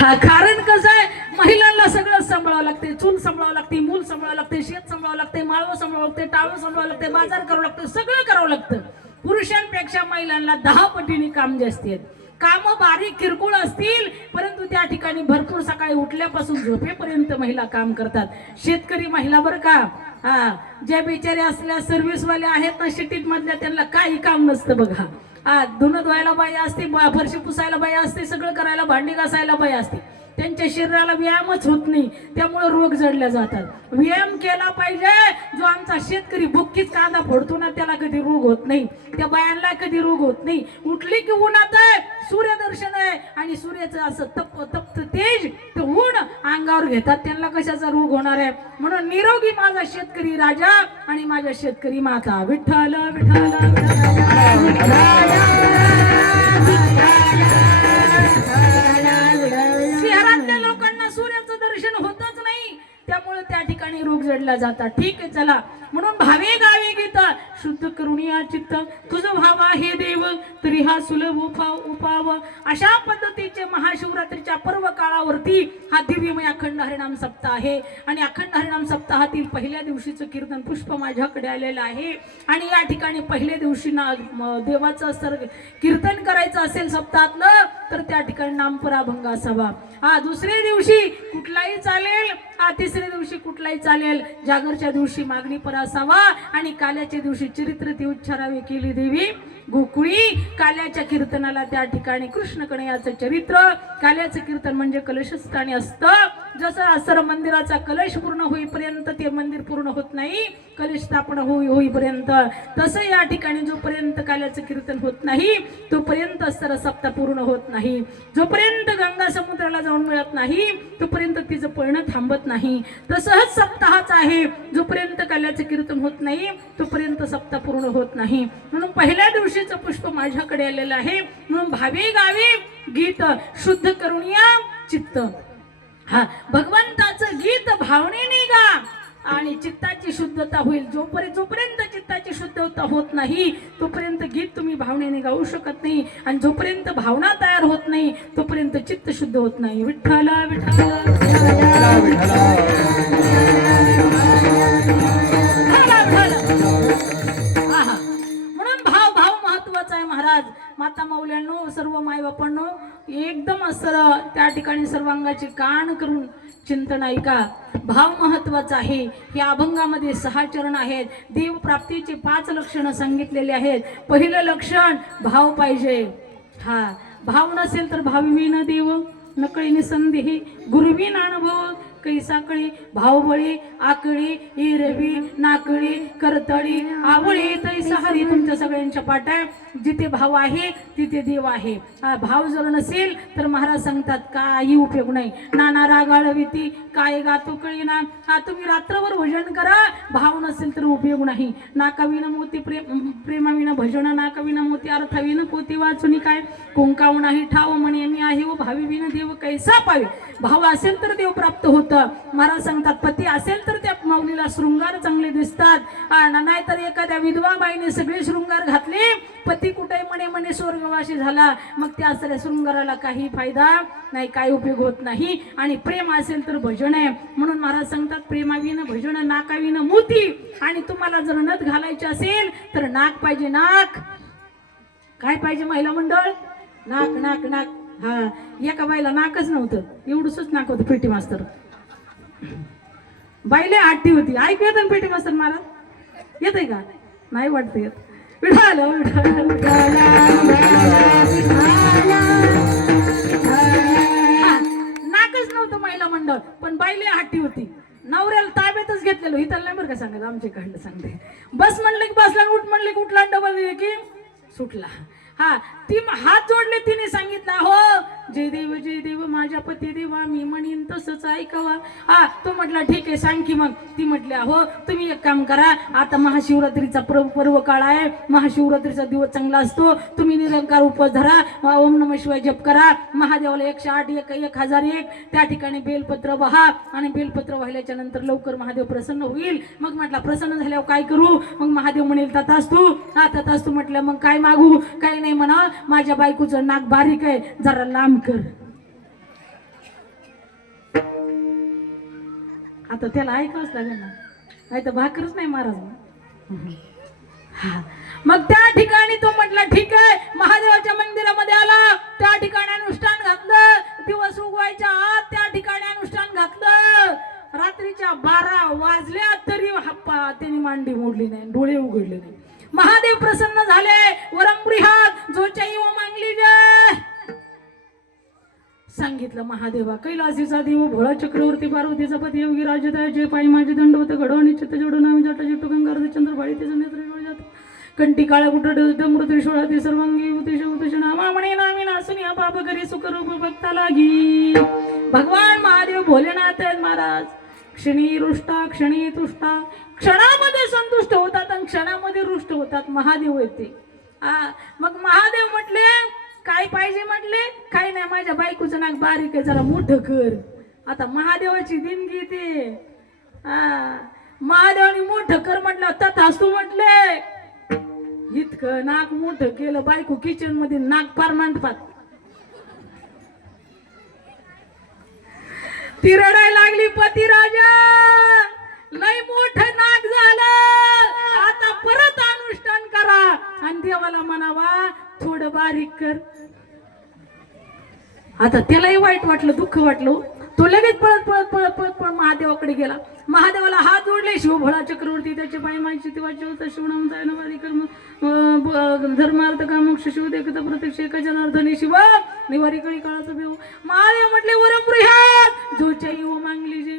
हा कारण कसं आहे? महिलांना सगळं सांभाळावं लागते. चूल सांभाळावं लागते मूल सांभाळावं लागते शेत सांभाळावं लागते माळवं सांभाळावं लागते टाळू सांभाळावं लागते बाजार करावं लागतं सगळं करावं लागतं. पुरुषांपेक्षा महिलांना दहा पटीने काम जास्त आहेत. काम बारीक किरकोळ असतील परंतु त्या ठिकाणी भरपूर सकाळी उठल्यापासून झोपेपर्यंत महिला काम करतात. शेतकरी महिला बरं का? हा ज्या बिचारे असल्या सर्व्हिसवाल्या आहेत ना सिटीत मधल्या त्यांना काही काम नसतं बघा. हा धुणं धुवायला बाई असते फरशी पुसायला पाहिजे असते सगळं करायला भांडी घासायला पाहिजे असते. त्यांच्या शरीराला व्यायामच होत नाही त्यामुळे रोग जडल्या जातात. व्यायाम केला पाहिजे जो आमचा शेतकरी बुक्कीच कांदा फोडतो ना त्याला कधी रोग होत नाही. त्या बायांना कधी रोग होत नाही. उठली की उन्हात आहे सूर्यदर्शन आहे आणि सूर्याचं असं तप तप्त तेज ते ऊन अंगावर घेतात. त्यांना कशाचा रोग होणार आहे? म्हणून निरोगी माझा शेतकरी राजा आणि माझ्या शेतकरी माता. विठ्ठल विठ्ठल शहरातल्या लोकांना सूर्याचं दर्शन होतच नाही. त्यामुळे त्या ठिकाणी रोग जडला जातात. ठीक आहे चला. म्हणून भावे गावे गीता शुद्ध करुणी या चित्त तुझं भावा हे देव तरी हा सुलभ उपाव उपाव. अशा पद्धतीचे महाशिवरात्रीच्या पर्व काळावरती हा दिव्यमय अखंड हरिणाम सप्ताह आहे. आणि अखंड हरिणाम सप्ताहातील पहिल्या दिवशीचं कीर्तन पुष्प माझ्याकडे आलेलं आहे. आणि या ठिकाणी पहिल्या दिवशी ना देवाचं सर कीर्तन करायचं असेल सप्ताहातलं तर त्या ठिकाणी नामपराभंग असावा. हा दुसऱ्या दिवशी कुठलाही चालेल हा तिसऱ्या दिवशी कुठलाही चालेल जागरच्या दिवशी मागणी परा असावा. आणि काल्याच्या दिवशी चरित्र ती उच्चारावी केली देवी. गोकुळी काल्याच्या कीर्तनाला त्या ठिकाणी कृष्ण कणयाचं चरित्र. काल्याचं कीर्तन म्हणजे कलशस्थानी असतं. जसं असर मंदिराचा कलश पूर्ण होईपर्यंत ते मंदिर पूर्ण होत नाही कलश स्थापना होई होईपर्यंत तसं या ठिकाणी जोपर्यंत काल्याचं कीर्तन होत नाही तोपर्यंत अस्तर सप्ताह पूर्ण होत नाही. जोपर्यंत गंगा समुद्राला जाऊन मिळत नाही तोपर्यंत तिचं पळणं थांबत नाही. तसंच सप्ताहाच आहे. जोपर्यंत काल्याचं कीर्तन होत नाही तोपर्यंत सप्ताह पूर्ण होत नाही. म्हणून पहिल्या दिवशीचं पुष्प माझ्याकडे आलेलं आहे. म्हणून भावी गावी गीत शुद्ध करून या चित्त. हा भगवंताचं गीत भावनेने गा आणि चित्ताची शुद्धता होईल. जोपर्यंत जोपर्यंत चित्ताची शुद्धता होत नाही तोपर्यंत गीत तुम्ही भावनेने गाऊ शकत नाही. आणि जोपर्यंत भावना तयार होत नाही तोपर्यंत चित्त शुद्ध होत नाही. विठ्ठला विठ्ठला. ठिकाणी सर्वांगाचे कान करून चिंतन ऐका. भाव महत्त्वाचा आहे. या अभंगामध्ये सहा चरण आहेत. देव प्राप्तीचे पाच लक्षणं सांगितलेले आहेत. पहिलं लक्षण भाव पाहिजे. हा भाव नसेल तर भाविन देव. नकळीने संधी गुरुवी अनुभव कैसाकळी भावबळी आकळी इरवी नाकळी करतळी आवळी तैसहारी तुमच्या सगळ्यांच्या पाट्या. जिथे भाव आहे तिथे देव आहे. भाव जर नसेल तर महाराज सांगतात काही उपयोग नाही. नाना रागाळविती काय गातो कळीना. हा तुम्ही रात्रभर भजन करा. भाव नसेल तर उपयोग नाही. नाकाविन मोती प्रेम प्रेमाविन भजन नाकाविन मोती अर्थविन पोती वाचून काय? कुंकाव नाही ठाव म्हणे मी आहे व भावी विन देव कैसा पावे? भाव असेल तर देव प्राप्त होत. महाराज सांगतात पती असेल तर त्या माऊलीला शृंगार चांगले दिसतात. नाहीतर एखाद्या विधवा बाईने सगळे शृंगार घातले पती कुठे म्हणे म्हणे स्वर्गवासी झाला. मग त्या असलेल्या शृंगाराला काही फायदा नाही काही उपयोग होत नाही. आणि प्रेम असेल तर भजन आहे. म्हणून महाराज सांगतात प्रेमाविनं भजन नाकाविनं मोती. आणि तुम्हाला जर नथ घालायची असेल तर नाक पाहिजे नाक. काय पाहिजे महिला मंडळ? नाक नाक नाक. हा. एका बाईला नाकच नव्हतं. एवढंच नाक होतं पेटी मास्तर. बाईले आठती होती. ऐकू येतं ना पेटी मास्तर मला? येतंय का? नाही वाटत येत. विठाल नाकच नव्हतं महिला मंडळ पण बाईले हाटी होती. नवऱ्याला ताब्यातच घेतलेलो. ही त्याला नाही बरं का सांगत आमचे खंड सांगते. बस म्हणलं की बसला उठ म्हणले की उठला डबल की सुटला. हा ती हात जोडले तिने सांगितला हो जय देव जय देव. माझ्या पती देवा मी म्हणीन तसंच ऐकावा. हा तो म्हटला ठीक आहे सांग की मग. ती म्हटल्या हो तुम्ही एक काम करा. आता महाशिवरात्रीचा पर्व पर्व काळ आहे. महाशिवरात्रीचा दिवस चांगला असतो. तुम्ही निरंकार उपवास धरा. ओम नम शिवाय जप करा. महादेवाला एकशे आठ एक एक हजार एक. त्या ठिकाणी बेलपत्र वहा आणि बेलपत्र वाहिल्याच्या नंतर लवकर महादेव प्रसन्न होईल. मग म्हटला प्रसन्न झाल्यावर काय करू? मग महादेव म्हणेल तथाच तू हा तथाच तू म्हटलं मग काय मागू? काय नाही म्हणा. माझ्या बायकोचं नाक बारीक आहे. जरा लांब कर. आता त्याला ऐकावंच लागेल ना. नाही तर भाकरच नाही महाराज हा. मग त्या ठिकाणी तो म्हटला ठीक आहे महादेवाच्या मंदिरामध्ये आला. त्या ठिकाणी अनुष्ठान घातलं. दिवस उगवायच्या आत त्या ठिकाणी अनुष्ठान घातलं. रात्रीच्या बारा वाजल्या तरी हप्पा त्यांनी मांडी मोडली नाही डोळे उघडले नाही. महादेव प्रसन्न झाले. वरंब्रिहात जोच्या व मांगली जय सांगितलं महादेवा कैलासीचा देव भोळा चक्रवर्ती पार्वतीचा पती योगी राजदय जे पायी माझे दंडवत घडो आणि चित्त जोडो नामी जटा जिटू गंगारद चंद्रबाळी त्याचं नेत्र जोड जात. कंटी काळा कुठं डमृ त्रिशोळा ती सर्वांगी उतिश उतिश नामा म्हणे नामी नासून या पाप करी सुखरूप भक्ता लागी. भगवान महादेव भोलेनाथ आहेत महाराज. क्षणी रुष्टा क्षणी तुष्टा. क्षणामध्ये संतुष्ट होतात आणि क्षणामध्ये रुष्ट होतात. महादेव येते ते. हा मग महादेव म्हटले काय पाहिजे म्हटले? काही नाही माझ्या बायकोचं नाक बारीक आहे जरा मोठं कर. आता महादेवाची दिनगी ते. महादेवाने मोठं कर म्हटलं तथाच तू म्हटले. इतकं नाक मोठं केलं बायको किचनमध्ये नाक पार मांडपात ती रडायला लागली पती राजा. लय मोठं नाक झालं. आता परत अनुष्ठान करा. आणि देवाला म्हणावा थोडं बारीक कर. आता त्यालाही वाईट वाटलं दुःख वाटलं हो. तो लगेच पळत पळत पळत पळत पळत महादेवाकडे गेला. महादेवाला हात जोडले शिवभोळा चक्रवर्ती त्याचे पाय मानशी शिवाचे होता शिवनाम जायनवादी कर्म धर्मार्थ कामोक्ष शिव देखता प्रत्यक्ष एका जनार्दने शिव निवारी कळी काळाचा देव महादेव म्हटले वरम जोच्या येऊ मागली जे.